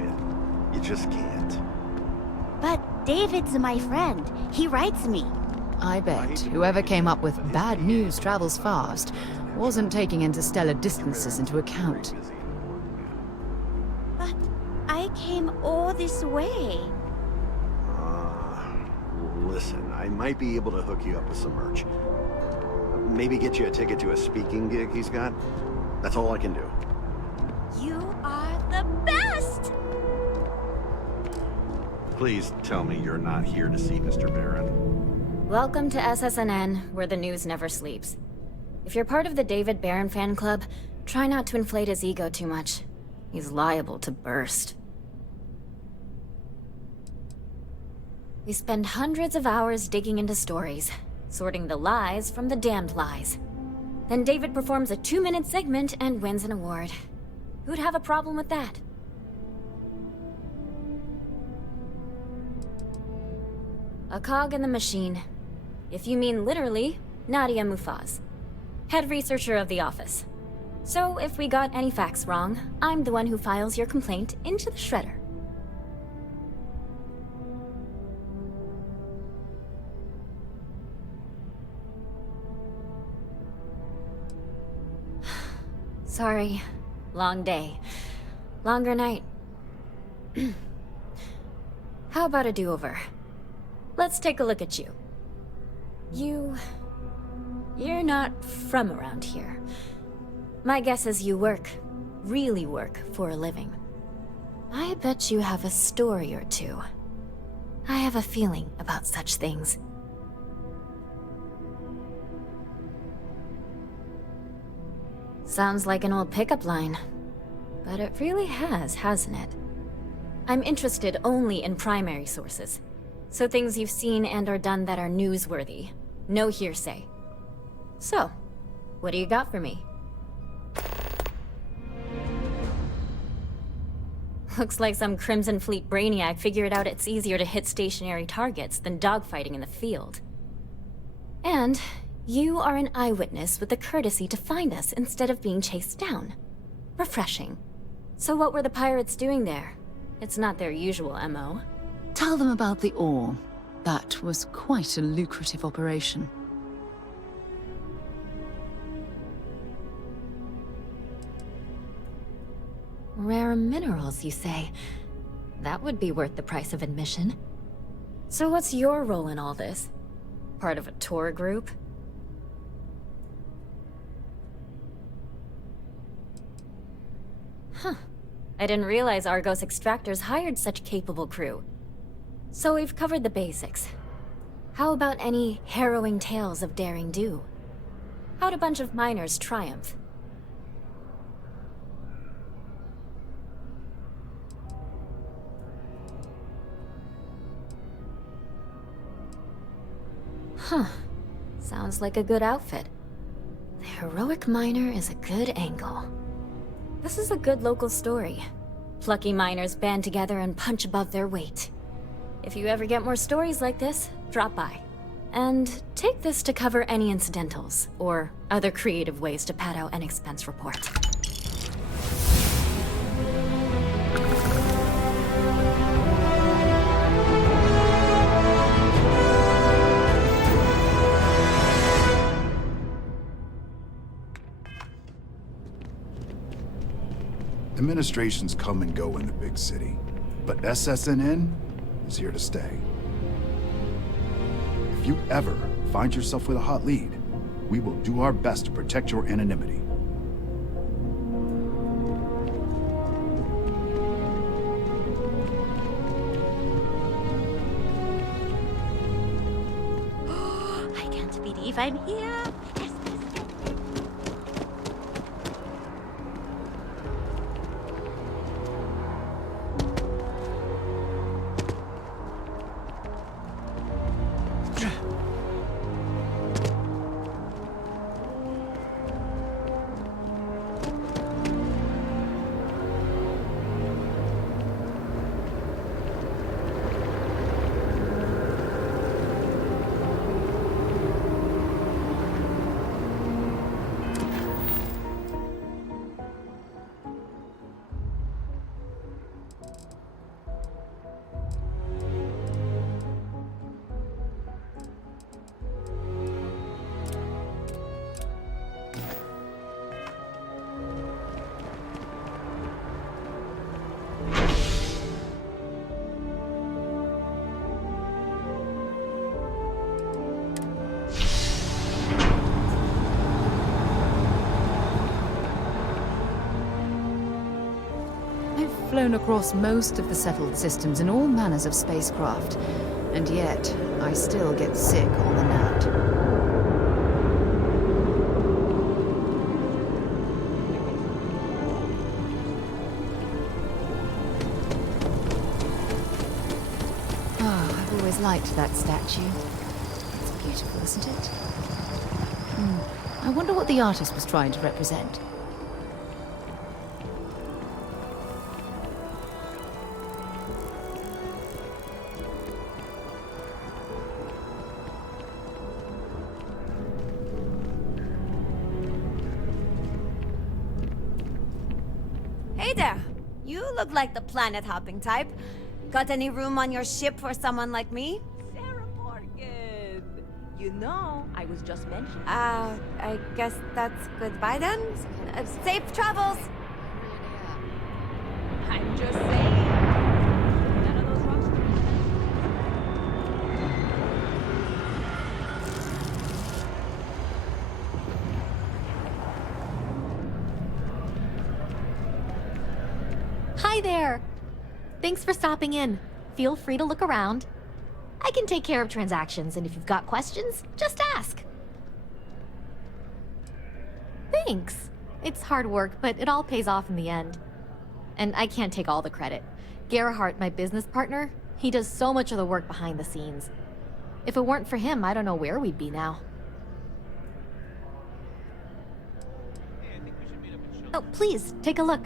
it. You just can't. But David's my friend. He writes me. I bet whoever came up with bad news travels fast wasn't taking interstellar distances into account. But I came all this way. Listen, I might be able to hook you up with some merch. Maybe get you a ticket to a speaking gig he's got. That's all I can do. You are the best! Please tell me you're not here to see Mr. Barron. Welcome to SSNN, where the news never sleeps. If you're part of the David Barron fan club, try not to inflate his ego too much. He's liable to burst. We spend hundreds of hours digging into stories, sorting the lies from the damned lies. Then David performs a 2-minute segment and wins an award. Who'd have a problem with that? A cog in the machine. If you mean literally, Nadia Mufaz, head researcher of the office. So if we got any facts wrong, I'm the one who files your complaint into the shredder. Sorry. Long day. Longer night. How about a do-over? Let's take a look at you. You're not from around here. My guess is you really work for a living. I bet you have a story or two. I have a feeling about such things. Sounds like an old pickup line. But it really has, hasn't it? I'm interested only in primary sources. So things you've seen and or done that are newsworthy. No hearsay. So, what do you got for me? Looks like some Crimson Fleet brainiac figured out it's easier to hit stationary targets than dogfighting in the field. And you are an eyewitness with the courtesy to find us instead of being chased down. Refreshing. So what were the pirates doing there? It's not their usual MO. Tell them about the ore. That was quite a lucrative operation. Rare minerals, you say? That would be worth the price of admission. So what's your role in all this? Part of a tour group? Huh. I didn't realize Argos extractors hired such capable crew. So we've covered the basics. How about any harrowing tales of daring do? How'd a bunch of miners triumph? Huh. Sounds like a good outfit. The heroic miner is a good angle. This is a good local story. Plucky miners band together and punch above their weight. If you ever get more stories like this, drop by. And take this to cover any incidentals, or other creative ways to pad out an expense report. Administrations come and go in the big city, but SSNN is here to stay. If you ever find yourself with a hot lead, we will do our best to protect your anonymity. I can't believe I'm here. Yes, yes, yes. flown across most of the settled systems in all manners of spacecraft, and yet I still get sick on the gnat. I've always liked that statue. It's beautiful, isn't it? I wonder what the artist was trying to represent. Hey there! You look like the planet-hopping type. Got any room on your ship for someone like me? Sarah Morgan! You know, I was just mentioning. I guess that's goodbye then? Safe travels! I'm just saying. None of those rocks are Hi there! Thanks for stopping in. Feel free to look around. I can take care of transactions, and if you've got questions, just ask. Thanks. It's hard work, but it all pays off in the end. And I can't take all the credit. Gerhardt, my business partner, he does so much of the work behind the scenes. If it weren't for him, I don't know where we'd be now. Oh, please, take a look.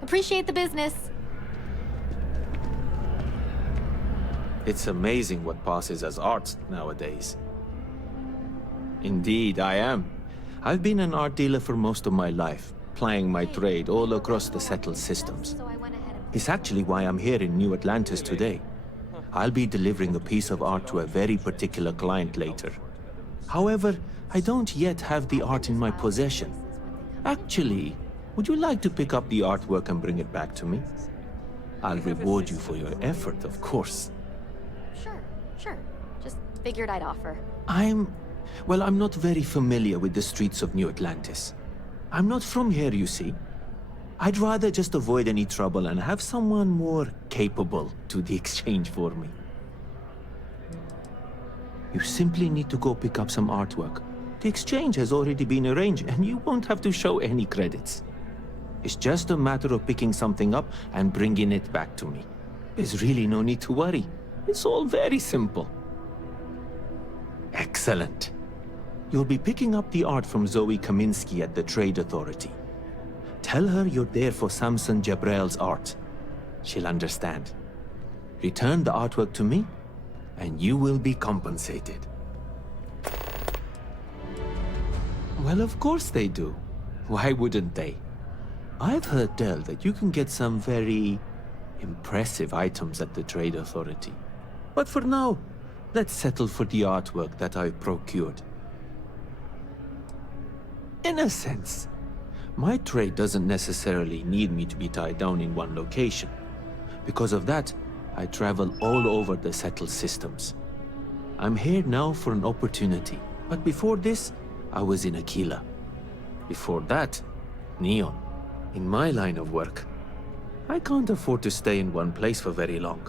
Appreciate the business. It's amazing what passes as art nowadays. Indeed, I am. I've been an art dealer for most of my life, plying my trade all across the settled systems. It's actually why I'm here in New Atlantis today. I'll be delivering a piece of art to a very particular client later. However, I don't yet have the art in my possession. Actually, would you like to pick up the artwork and bring it back to me? I'll reward you for your effort, of course. Sure. Just figured I'd offer. I'm not very familiar with the streets of New Atlantis. I'm not from here, you see. I'd rather just avoid any trouble and have someone more capable do the exchange for me. You simply need to go pick up some artwork. The exchange has already been arranged and you won't have to show any credits. It's just a matter of picking something up and bringing it back to me. There's really no need to worry. It's all very simple. Excellent. You'll be picking up the art from Zoe Kaminsky at the Trade Authority. Tell her you're there for Samson Jabrail's art. She'll understand. Return the artwork to me, and you will be compensated. Well, of course they do. Why wouldn't they? I've heard tell that you can get some very impressive items at the Trade Authority. But for now, let's settle for the artwork that I've procured. In a sense, my trade doesn't necessarily need me to be tied down in one location. Because of that, I travel all over the settled systems. I'm here now for an opportunity, but before this, I was in Aquila. Before that, Neon. In my line of work, I can't afford to stay in one place for very long.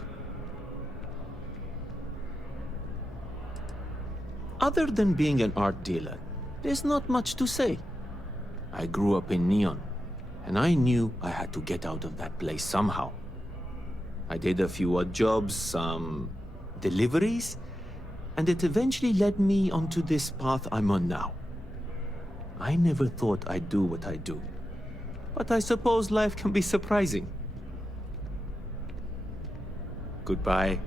Other than being an art dealer, there's not much to say. I grew up in Neon, and I knew I had to get out of that place somehow. I did a few odd jobs, some deliveries, and it eventually led me onto this path I'm on now. I never thought I'd do what I do, but I suppose life can be surprising. Goodbye.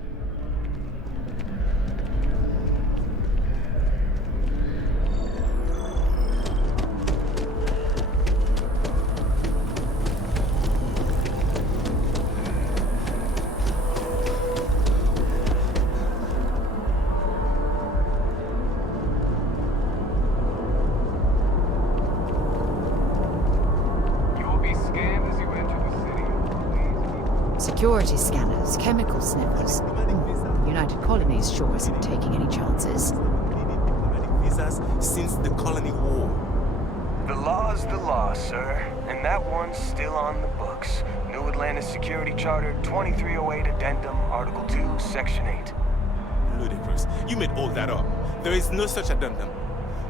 Security scanners, chemical sniffers. United Colonies sure isn't taking any chances. Visas since the Colony War. The law's the law, sir, and that one's still on the books. New Atlantis Security Charter 2308 Addendum, Article 2, Section 8. Ludicrous. You made all that up. There is no such addendum.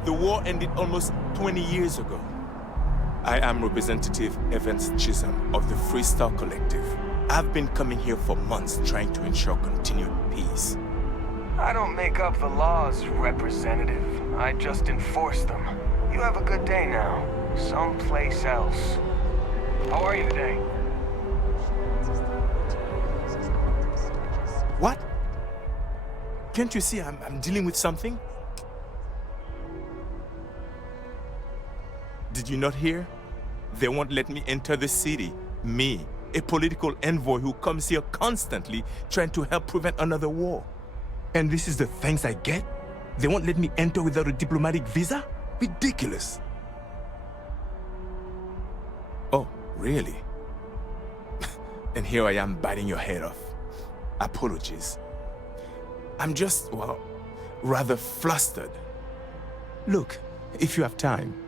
The war ended almost 20 years ago. I am Representative Evans Chisholm of the Freestyle Collective. I've been coming here for months trying to ensure continued peace. I don't make up the laws, Representative. I just enforce them. You have a good day now. Someplace else. How are you today? What? Can't you see I'm dealing with something? Did you not hear? They won't let me enter the city. Me, a political envoy who comes here constantly trying to help prevent another war. And this is the thanks I get? They won't let me enter without a diplomatic visa? Ridiculous. Oh, really? And here I am biting your head off. Apologies. I'm just, well, rather flustered. Look, if you have time,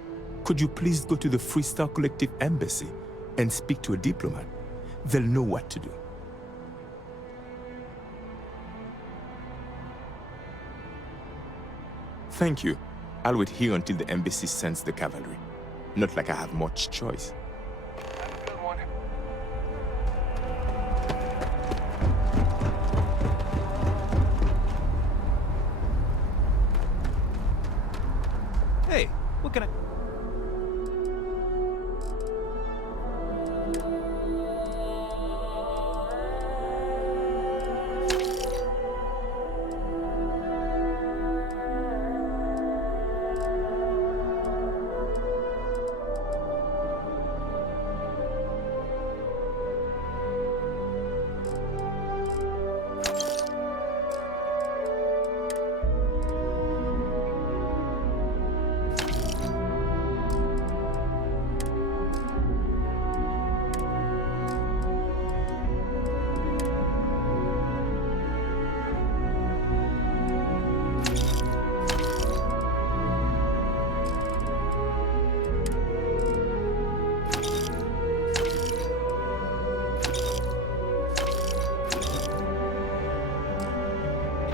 could you please go to the Freestyle Collective Embassy and speak to a diplomat? They'll know what to do. Thank you. I'll wait here until the embassy sends the cavalry. Not like I have much choice. Have a good one. Hey, what can I...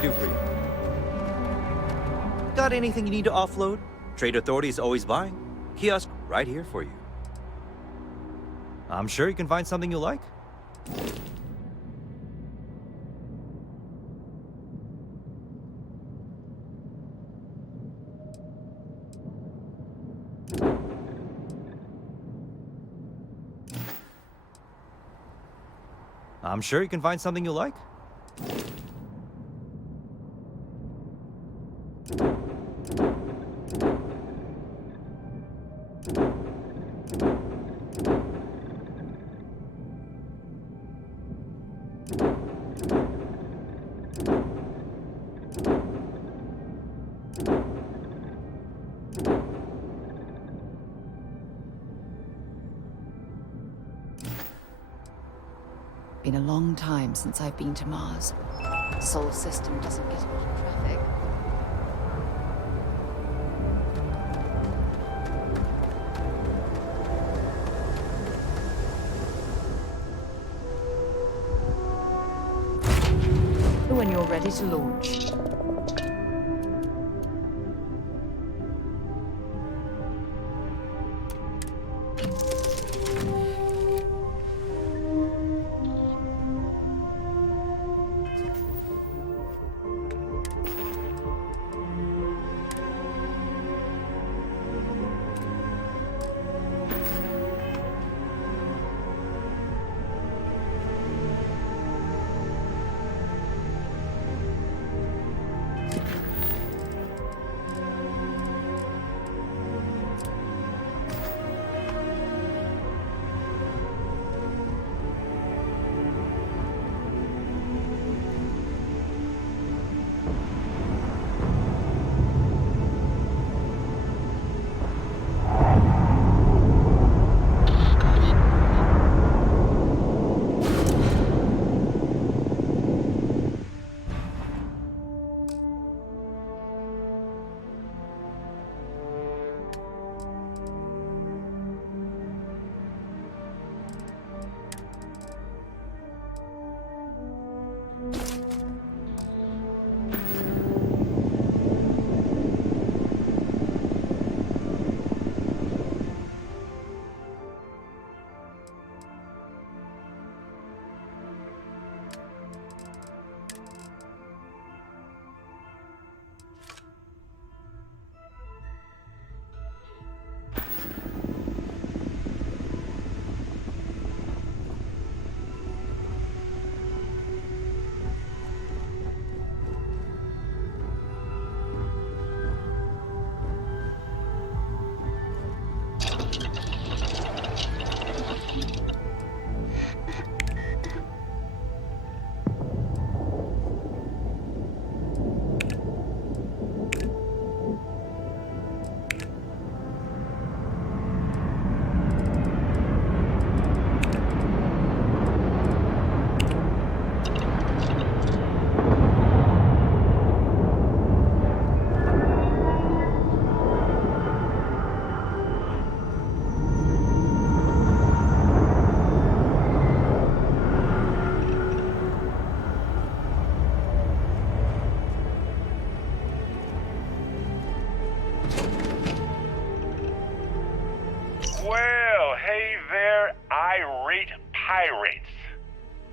do for you? Got anything you need to offload? Trade Authority is always buying. Kiosk right here for you. I'm sure you can find something you like. I'm sure you can find something you like. Been a long time since I've been to Mars. Sol system doesn't get a lot of traffic. When you're ready to launch. Well, hey there, irate pirates.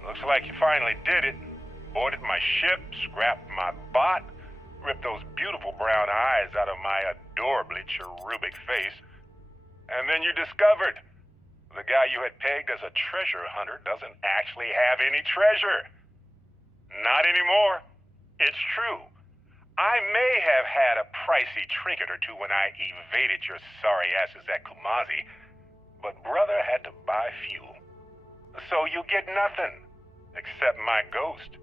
Looks like you finally did it. Boarded my ship, scrapped my bot, ripped those beautiful brown eyes out of my adorably cherubic face. And then you discovered the guy you had pegged as a treasure hunter doesn't actually have any treasure. Not anymore. It's true. I may have had a pricey trinket or two when I evaded your sorry asses at Kumasi, but brother had to buy fuel. So you get nothing, except my ghost.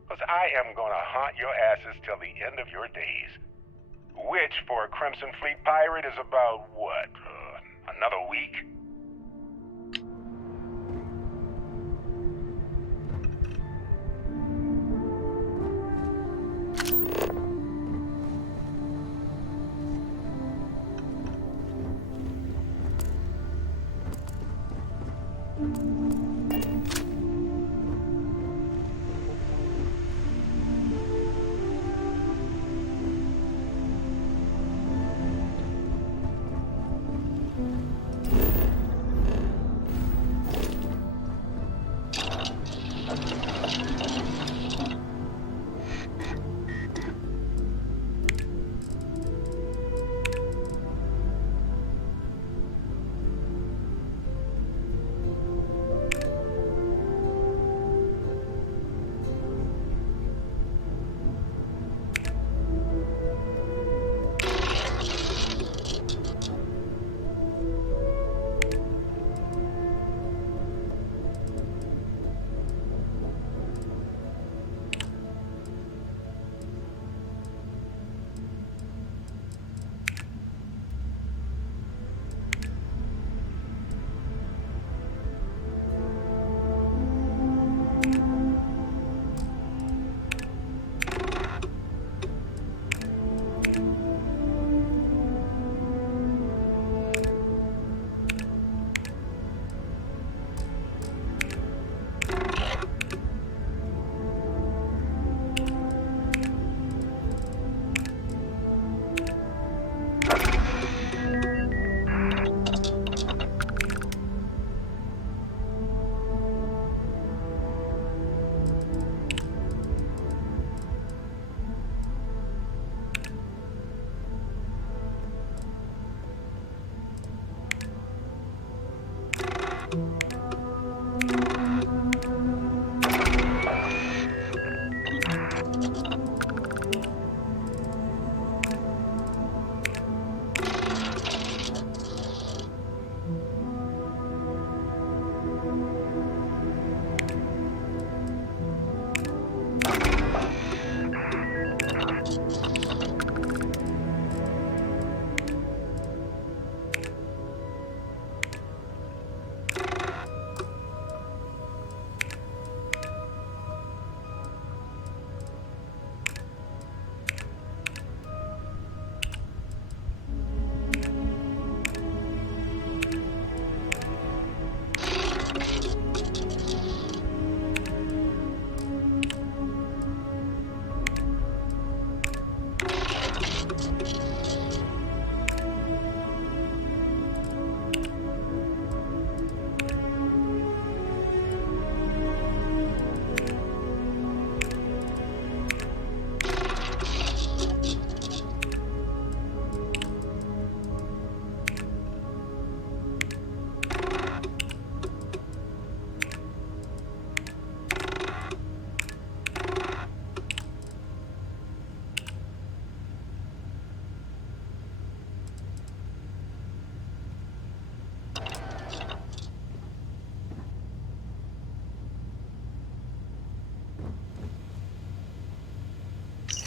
Because I am gonna haunt your asses till the end of your days. Which, for a Crimson Fleet pirate, is about, what, another week?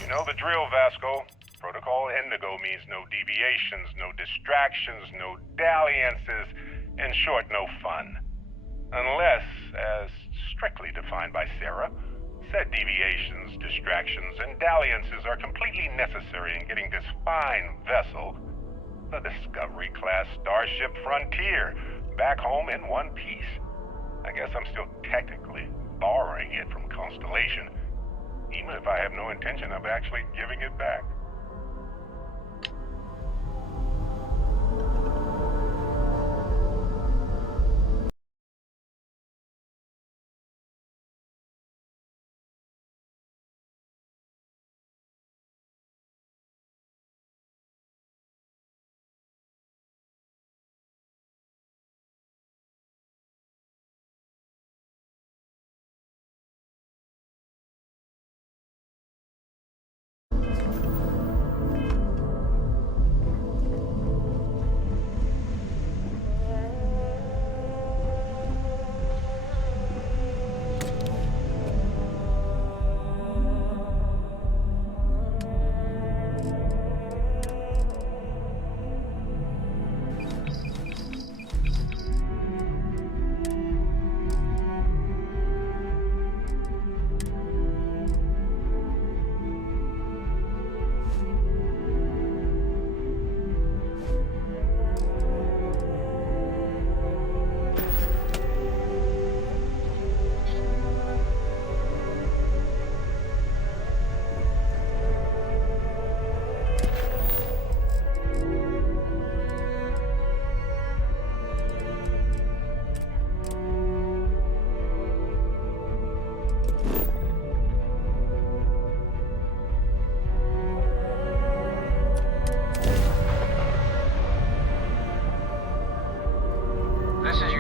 You know the drill, Vasco. Protocol Indigo means no deviations, no distractions, no dalliances, in short, no fun. Unless, as strictly defined by Sarah, said deviations, distractions, and dalliances are completely necessary in getting this fine vessel, the Discovery-class Starship Frontier, back home in one piece. I guess I'm still technically borrowing it from Constellation, even if I have no intention of actually giving it back.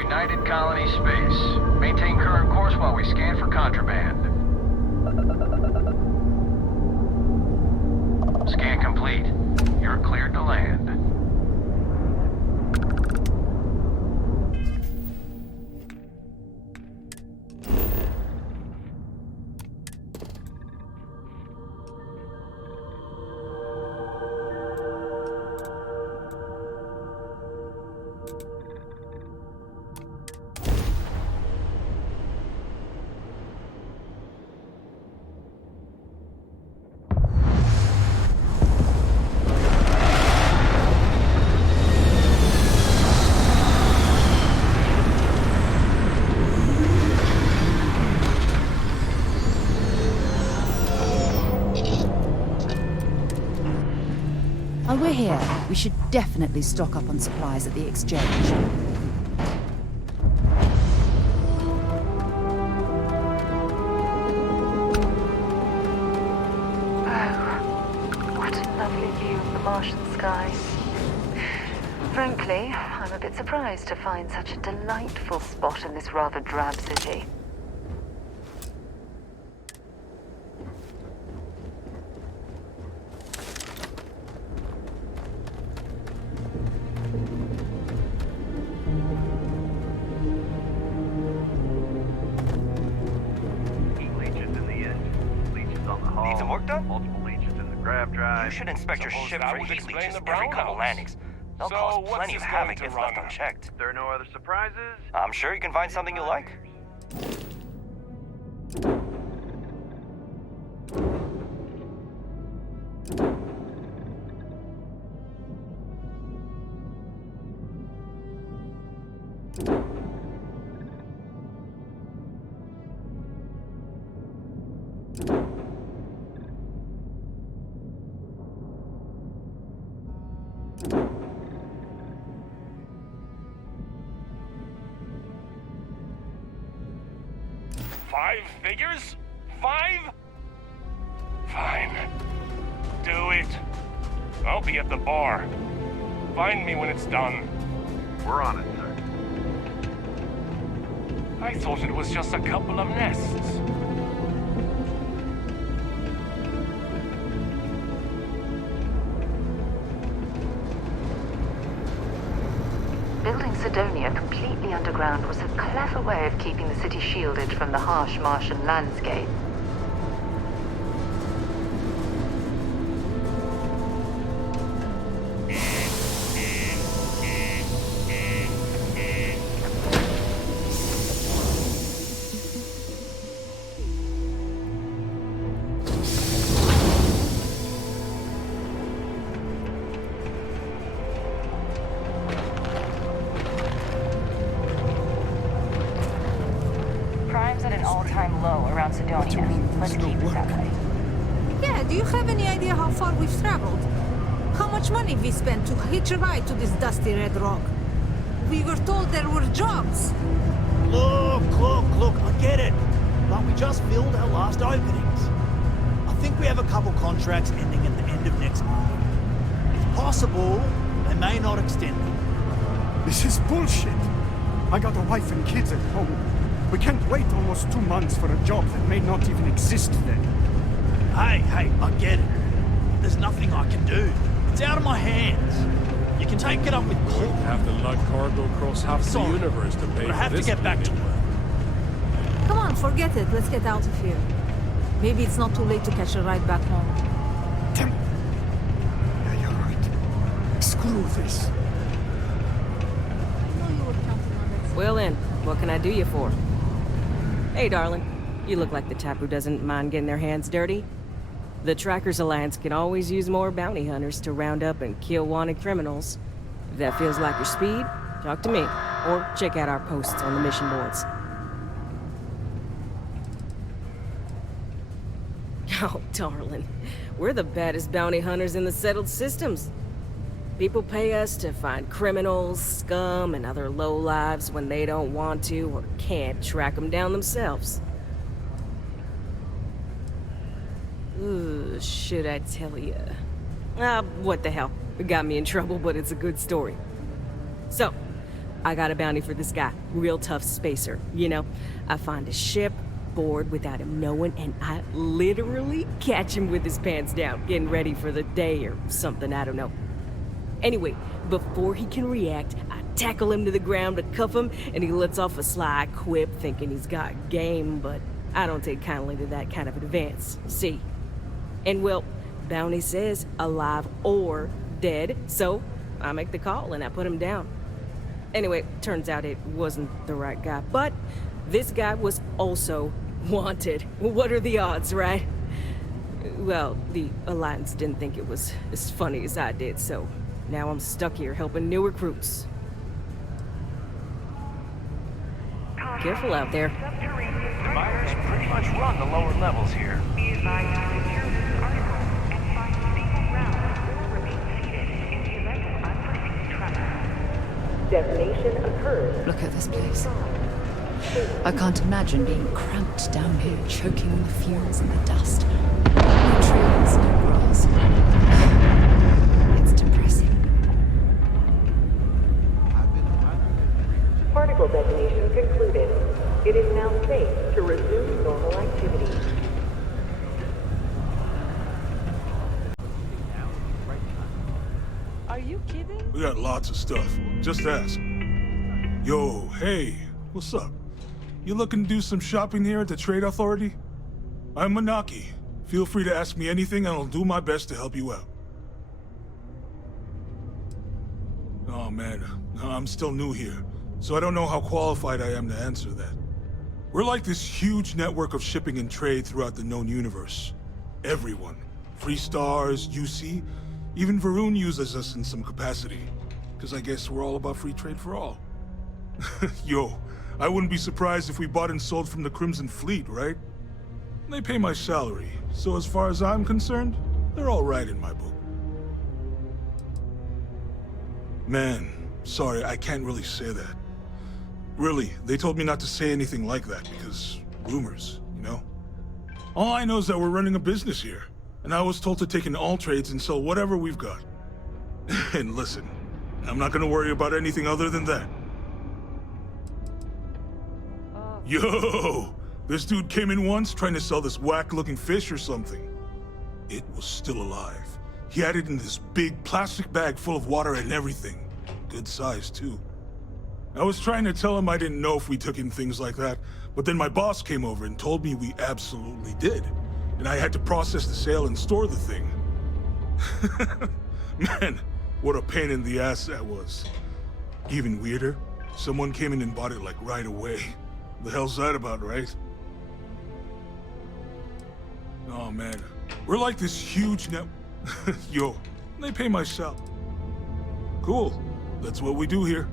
United Colony Space. Maintain current course while we scan for contraband. Scan complete. You're cleared to land. While we're here, we should definitely stock up on supplies at the exchange. What a lovely view of the Martian skies. Frankly, I'm a bit surprised to find such a delightful spot in this rather drab city. Need some work done? Multiple leeches in the grav drive. You should inspect your ship that for would heat explain leeches the every couple brownouts. landings. They'll So, cause what's plenty of this going havoc to if run? left unchecked. There are no other surprises? I'm sure you can find something you like. Five figures? 5? Fine. Do it. I'll be at the bar. Find me when it's done. We're on it, sir. I thought it was just a couple of nests. Building Sidonia completely underground was a clever way of keeping the city shielded from the harsh Martian landscape. Crime's at an all-time low around Sidonia. Let's keep it that way. Yeah, do you have any idea how far we've traveled? How much money we spent to hitch a ride to this dusty red rock? We were told there were jobs. Look, I get it. But we just filled our last openings. I think we have a couple contracts ending at the end of next month. It's possible they may not extend them. This is bullshit. I got a wife and kids at home. We can't wait almost 2 months for a job that may not even exist then. Hey, I get it. There's nothing I can do. It's out of my hands. You can take it up with Paul. Have to lug cargo across half the universe to pay but I have for to this get back to work. Come on, forget it. Let's get out of here. Maybe it's not too late to catch a ride back home. Yeah, you're right. Screw this. Well then, what can I do you for? Hey, darling. You look like the type who doesn't mind getting their hands dirty. The Trackers Alliance can always use more bounty hunters to round up and kill wanted criminals. If that feels like your speed, talk to me, or check out our posts on the mission boards. Oh, darling. We're the baddest bounty hunters in the settled systems. People pay us to find criminals, scum, and other lowlives when they don't want to or can't track them down themselves. Ooh, should I tell you? What the hell? It got me in trouble, but it's a good story. So, I got a bounty for this guy. Real tough spacer, you know? I find a ship, board without him knowing, and I literally catch him with his pants down, getting ready for the day or something, I don't know. Anyway, before he can react, I tackle him to the ground to cuff him, and he lets off a sly quip thinking he's got game, but I don't take kindly to that kind of advance, see? And well, bounty says alive or dead, so I make the call and I put him down. Anyway, turns out it wasn't the right guy, but this guy was also wanted. What are the odds, right? Well, the Alliance didn't think it was as funny as I did, so now I'm stuck here helping new recruits. Careful out there. The miners pretty much run the lower levels here. Detonation occurs. Look at this place. I can't imagine being cramped down here, choking on the fumes and the dust. No trees, no grass. It's depressing. Particle detonation concluded. It is now safe to resume normal activity. Are you kidding? We got lots of stuff. Just ask. Yo, hey, what's up? You looking to do some shopping here at the Trade Authority? I'm Manaki. Feel free to ask me anything and I'll do my best to help you out. Oh man, I'm still new here, so I don't know how qualified I am to answer that. We're like this huge network of shipping and trade throughout the known universe. Everyone. Free Stars, UC, even Varun uses us in some capacity. Because I guess we're all about free trade for all. Yo, I wouldn't be surprised if we bought and sold from the Crimson Fleet, right? They pay my salary, so as far as I'm concerned, they're all right in my book. Man, sorry, I can't really say that. Really, they told me not to say anything like that because rumors, you know? All I know is that we're running a business here, and I was told to take in all trades and sell whatever we've got. And listen, I'm not gonna worry about anything other than that. Yo! This dude came in once trying to sell this whack-looking fish or something. It was still alive. He had it in this big plastic bag full of water and everything. Good size, too. I was trying to tell him I didn't know if we took in things like that, but then my boss came over and told me we absolutely did. And I had to process the sale and store the thing. Man, what a pain in the ass that was. Even weirder, someone came in and bought it like right away. The hell's that about, right? Oh man, we're like this huge net... Yo, they pay my salary. Cool, that's what we do here.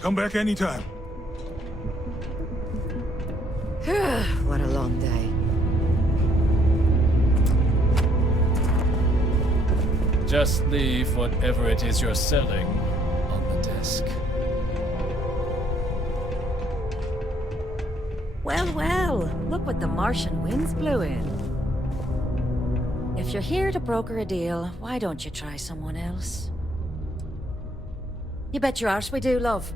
Come back anytime. What a long day. Just leave whatever it is you're selling on the desk. Well, well, look what the Martian winds blew in. If you're here to broker a deal, why don't you try someone else? You bet your arse we do, love.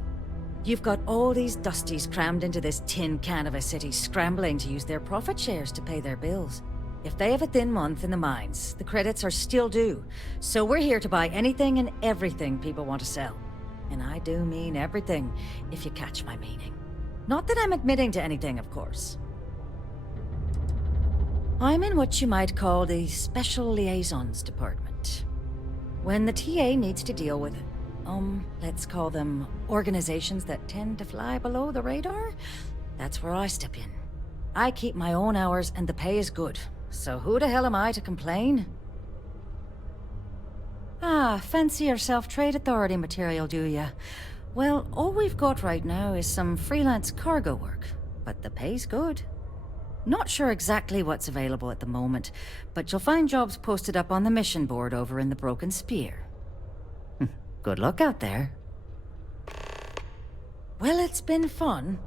You've got all these dusties crammed into this tin can of a city, scrambling to use their profit shares to pay their bills. If they have a thin month in the mines, the credits are still due. So we're here to buy anything and everything people want to sell. And I do mean everything, if you catch my meaning. Not that I'm admitting to anything, of course. I'm in what you might call the Special Liaisons Department. When the TA needs to deal with let's call them organizations that tend to fly below the radar, that's where I step in. I keep my own hours and the pay is good, so who the hell am I to complain? Ah, fancy yourself Trade Authority material, do ya? Well, all we've got right now is some freelance cargo work, but the pay's good. Not sure exactly what's available at the moment, but you'll find jobs posted up on the mission board over in the Broken Spear. Good luck out there. Well, it's been fun.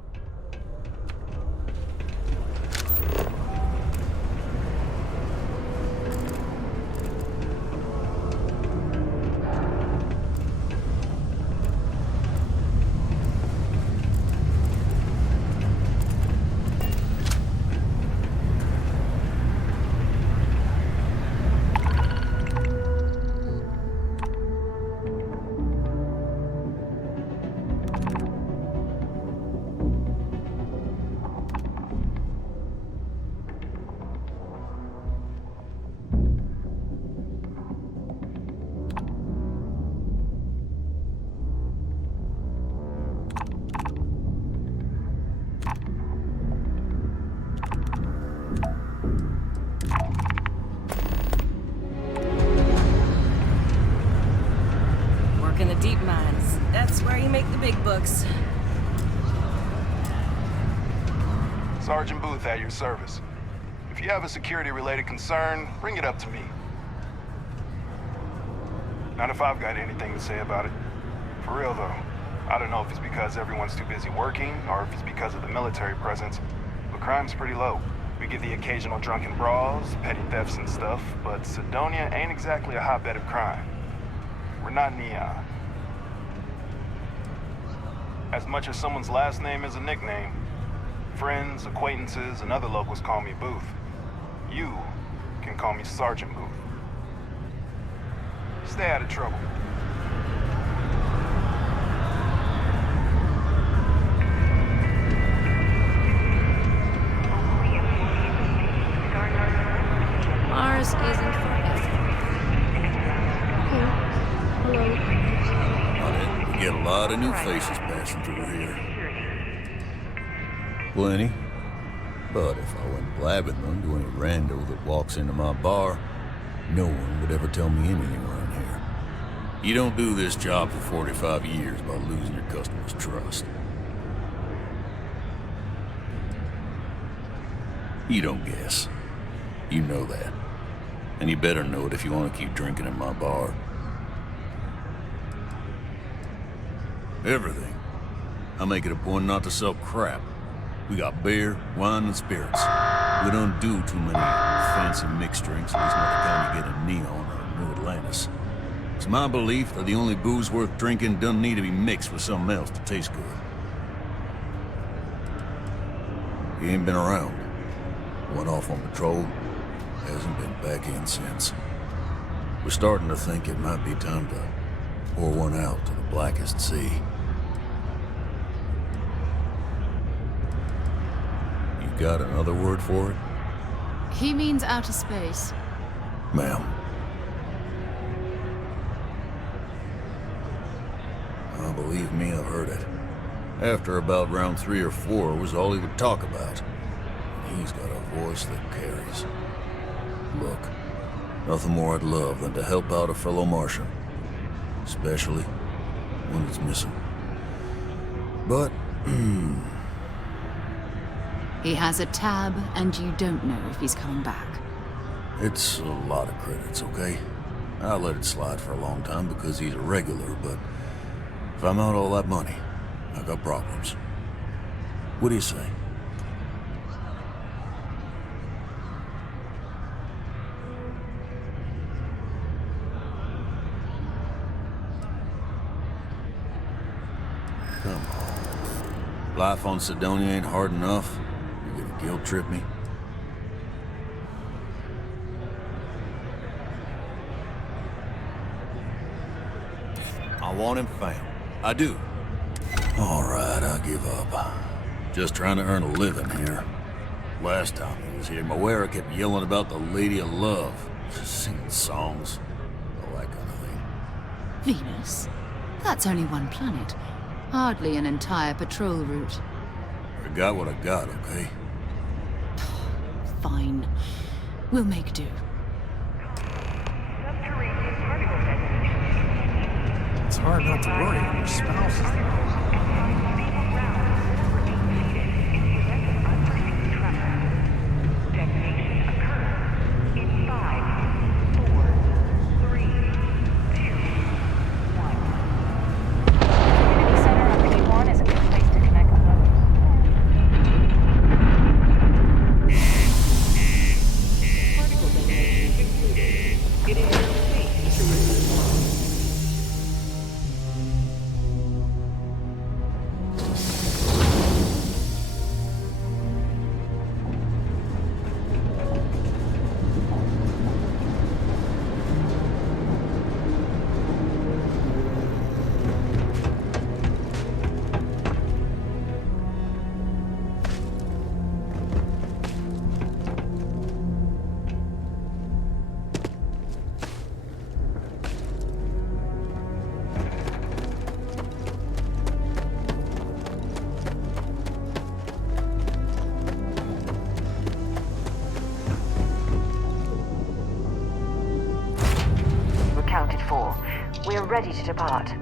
Work in the deep mines. That's where you make the big bucks. Sergeant Booth at your service. If you have a security-related concern, bring it up to me. Not if I've got anything to say about it. For real, though. I don't know if it's because everyone's too busy working, or if it's because of the military presence, but crime's pretty low. We get the occasional drunken brawls, petty thefts and stuff, but Cydonia ain't exactly a hotbed of crime. We're not Neon. As much as someone's last name is a nickname, friends, acquaintances, and other locals call me Booth. You can call me Sergeant Booth. Stay out of trouble. Mars isn't forever. We get a lot of new faces passing through here. Plenty. But if I went blabbing them to any rando that walks into my bar, no one would ever tell me anything around here. You don't do this job for 45 years by losing your customers' trust. You don't guess. You know that. And you better know it if you want to keep drinking in my bar. Everything. I make it a point not to sell crap. We got beer, wine, and spirits. We don't do too many fancy mixed drinks, at least not the kind you get in Neon or New Atlantis. It's my belief that the only booze worth drinking doesn't need to be mixed with something else to taste good. He ain't been around. Went off on patrol. Hasn't been back in since. We're starting to think it might be time to pour one out to the blackest sea. You got another word for it? He means outer space. Ma'am. Oh, believe me, I've heard it. After about round 3 or 4 was all he would talk about. And he's got a voice that carries. Look, nothing more I'd love than to help out a fellow Martian. Especially when it's missing. But, He has a tab, and you don't know if he's coming back. it's a lot of credits, okay? I let it slide for a long time because he's a regular, but if I'm out all that money, I got problems. What do you say? Come on. Life on Cydonia ain't hard enough. You're gonna guilt trip me? I want him found. I do. All right, I give up. Just trying to earn a living here. Last time he was here, Moira kept yelling about the Lady of Love. Singing songs. All that kind of thing. Venus? That's only one planet. Hardly an entire patrol route. I got what I got, okay? Fine. We'll make do. It's hard not to worry when your spouse is there. before. We're ready to depart.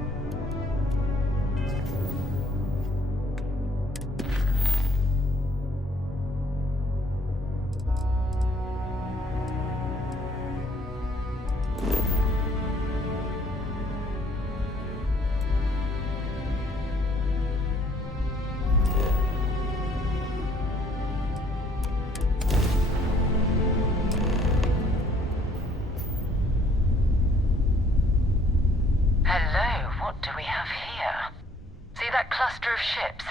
Hello, what do we have here? See that cluster of ships?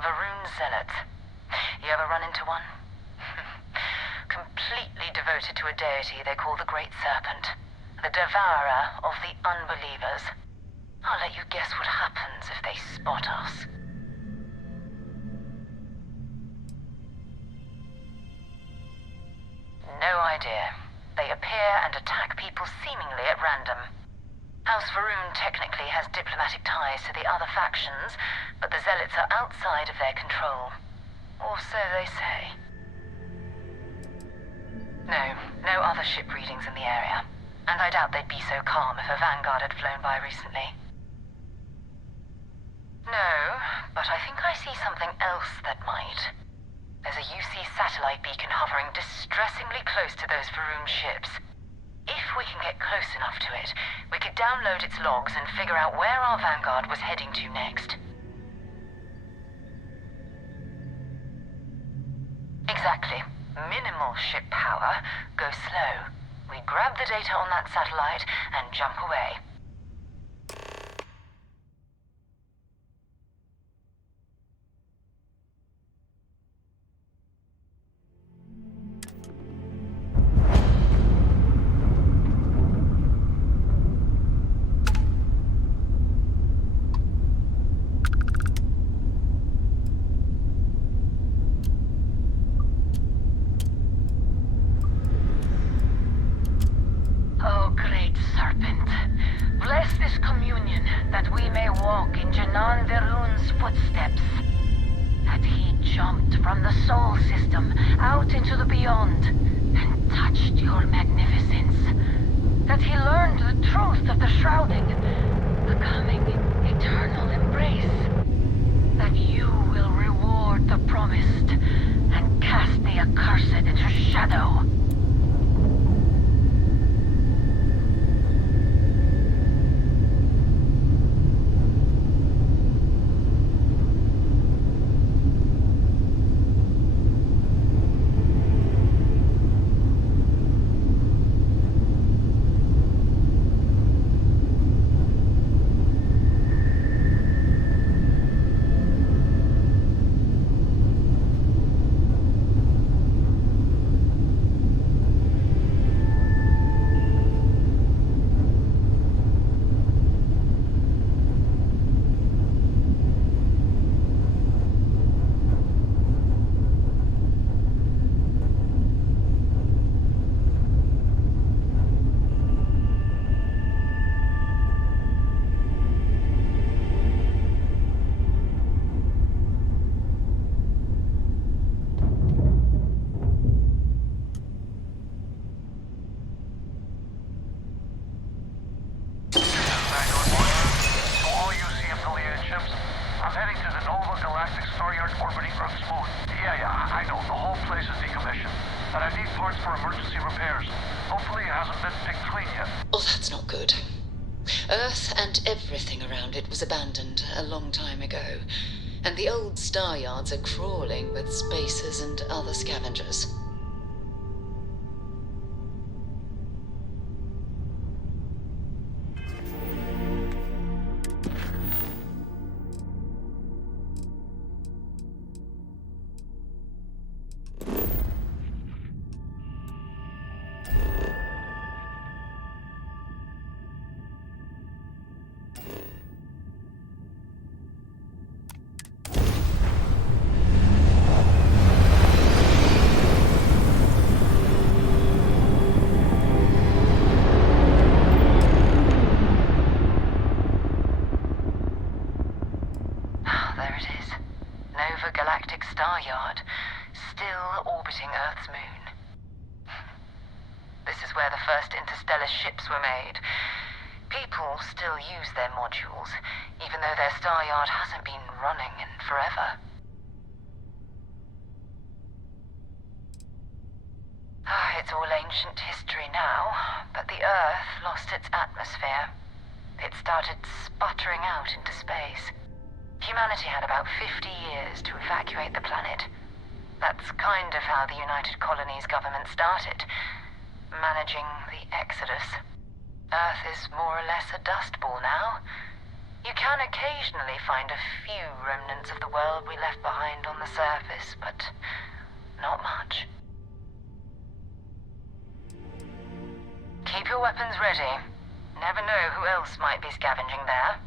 Varun Zealots. You ever run into one? Completely devoted to a deity they call the Great Serpent. The devourer of the unbelievers. I'll let you guess what happens if they spot us. No idea. They appear and attack people seemingly at random. House Varun technically has diplomatic ties to the other factions, but the Zealots are outside of their control. Or so they say. No other ship readings in the area. And I doubt they'd be so calm if a Vanguard had flown by recently. No, but I think I see something else that might. There's a UC satellite beacon hovering distressingly close to those Varun ships. If we can get close enough to it, we could download its logs and figure out where our Vanguard was heading to next. Exactly. Minimal ship power. Go slow. We grab the data on that satellite and jump away. Oh, great serpent, bless this communion that we may walk in Janan Verun's footsteps. That he jumped from the soul system out into the beyond and touched your magnificence. That he learned the truth of the shrouding, becoming eternal embrace. That you will reward the promised and cast the accursed into shadow. Oh, that's not good. Earth and everything around it was abandoned a long time ago, and the old star yards are crawling with spacers and other scavengers. People still use their modules, even though their star yard hasn't been running in forever. It's all ancient history now, but the Earth lost its atmosphere. It started sputtering out into space. Humanity had about 50 years to evacuate the planet. That's kind of how the United Colonies government started, managing the exodus. Earth is more or less a dust ball now. You can occasionally find a few remnants of the world we left behind on the surface, but not much. Keep your weapons ready. Never know who else might be scavenging there.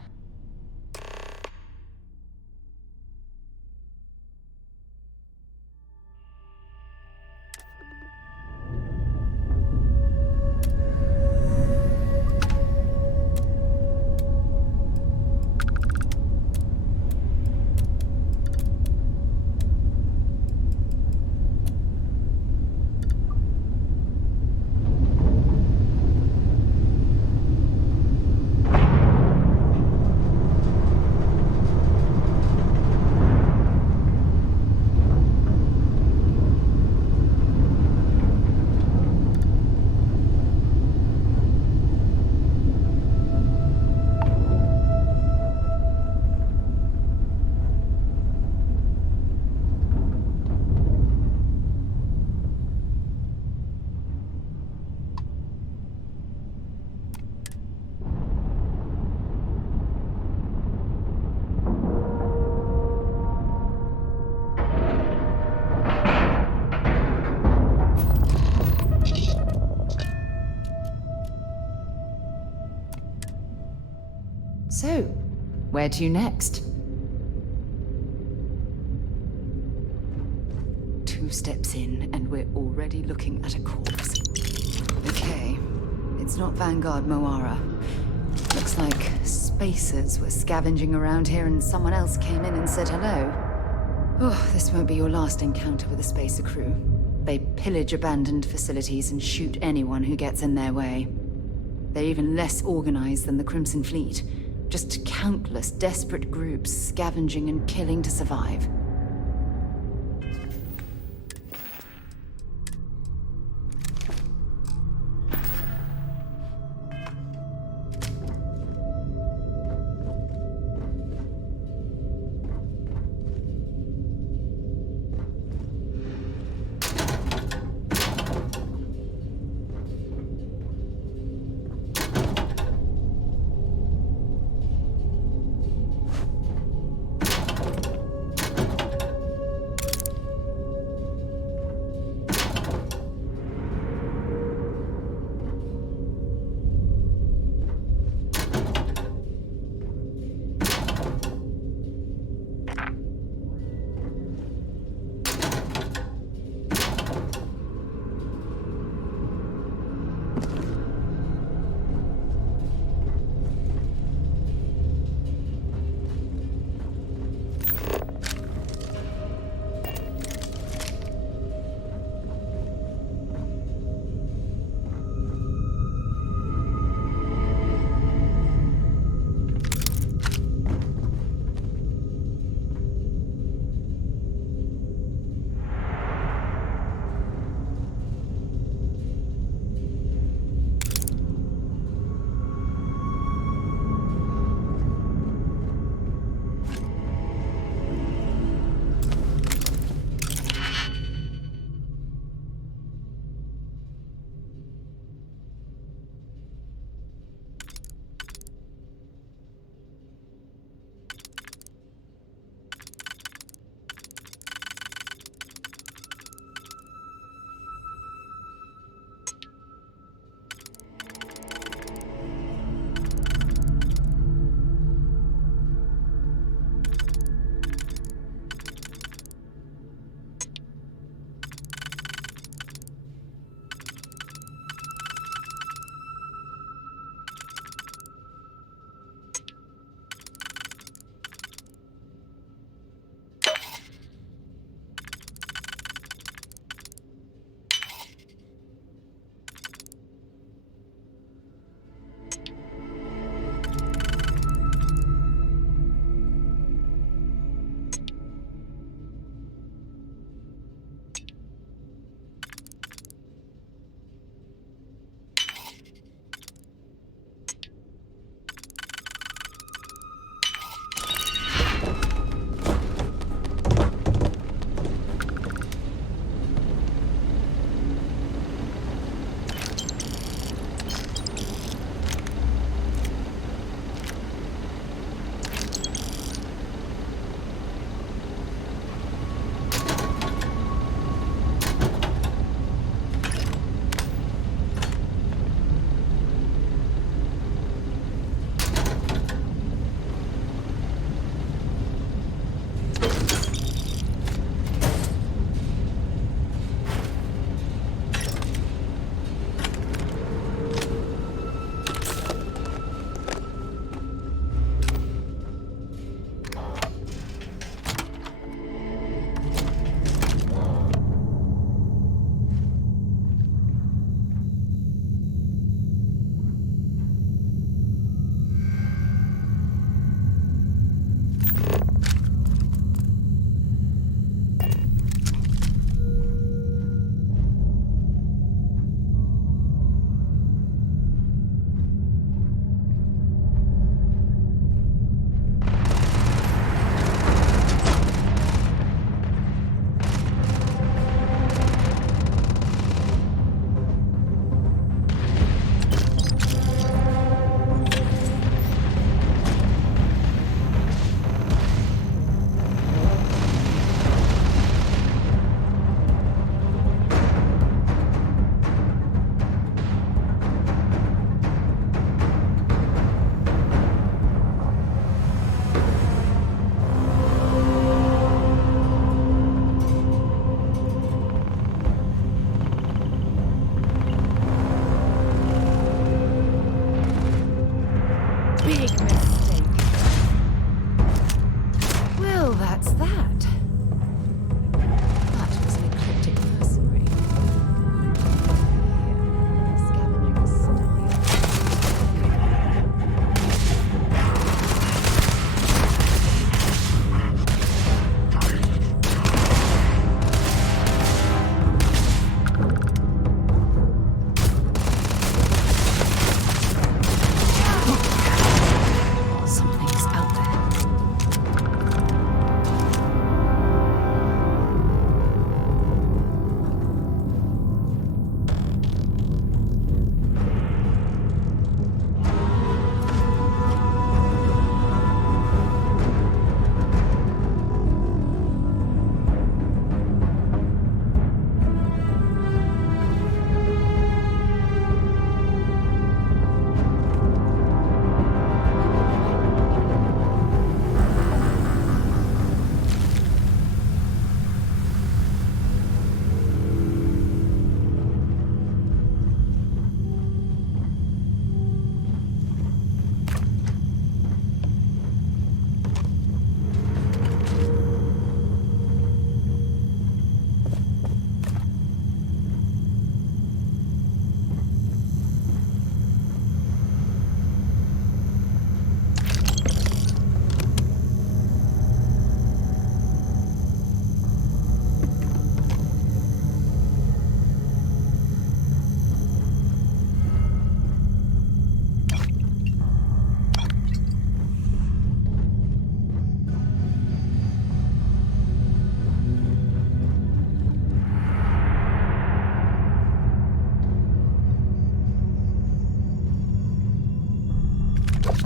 So, where to next? 2 steps in, and we're already looking at a corpse. Okay, it's not Vanguard Moara. Looks like spacers were scavenging around here and someone else came in and said hello. Oh, this won't be your last encounter with a spacer crew. They pillage abandoned facilities and shoot anyone who gets in their way. They're even less organized than the Crimson Fleet. Just countless desperate groups scavenging and killing to survive.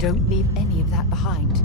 Don't leave any of that behind.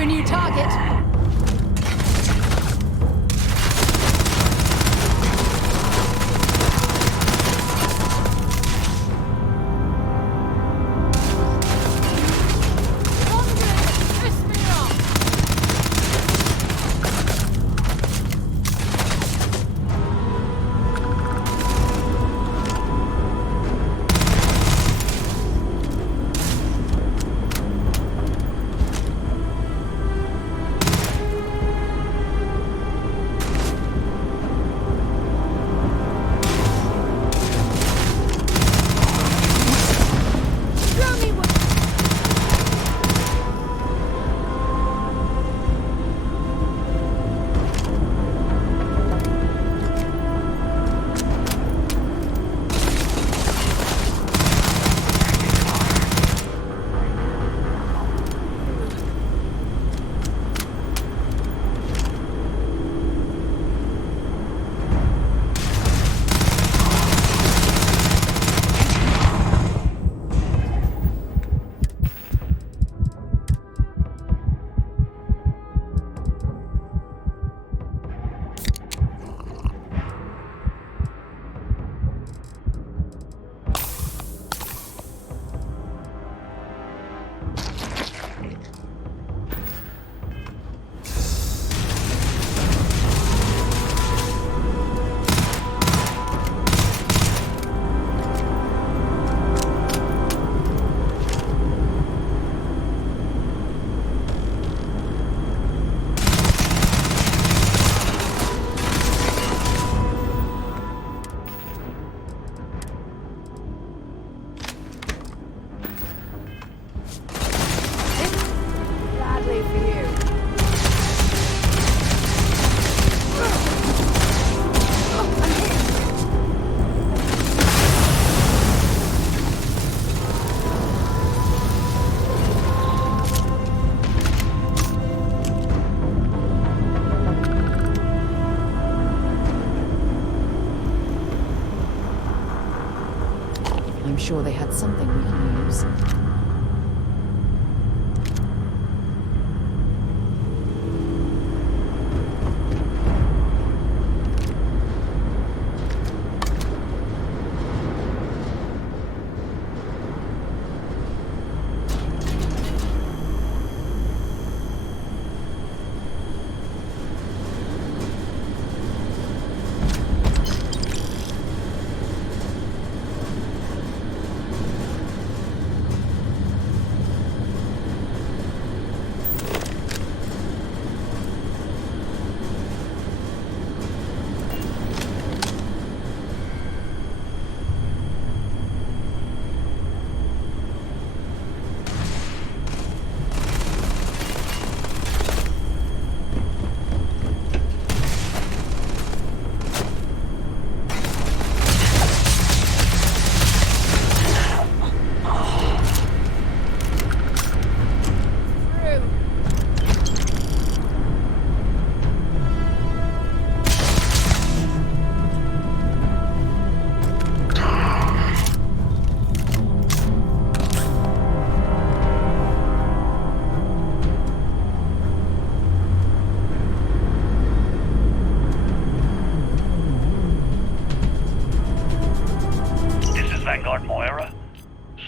your new target. I'm sure they had something we can use.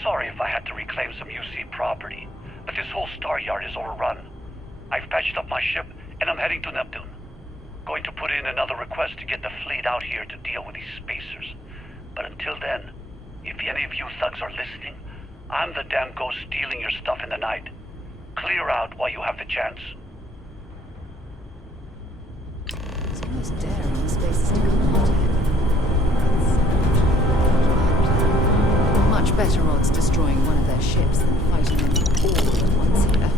Sorry if I had to reclaim some UC property, but this whole star yard is overrun. I've patched up my ship, and I'm heading to Neptune. Going to put in another request to get the fleet out here to deal with these spacers. But until then, if any of you thugs are listening, I'm the damn ghost stealing your stuff in the night. Clear out while you have the chance. It's almost daring the spaces to come out here. Much better odds destroying one of their ships than fighting them all at once here.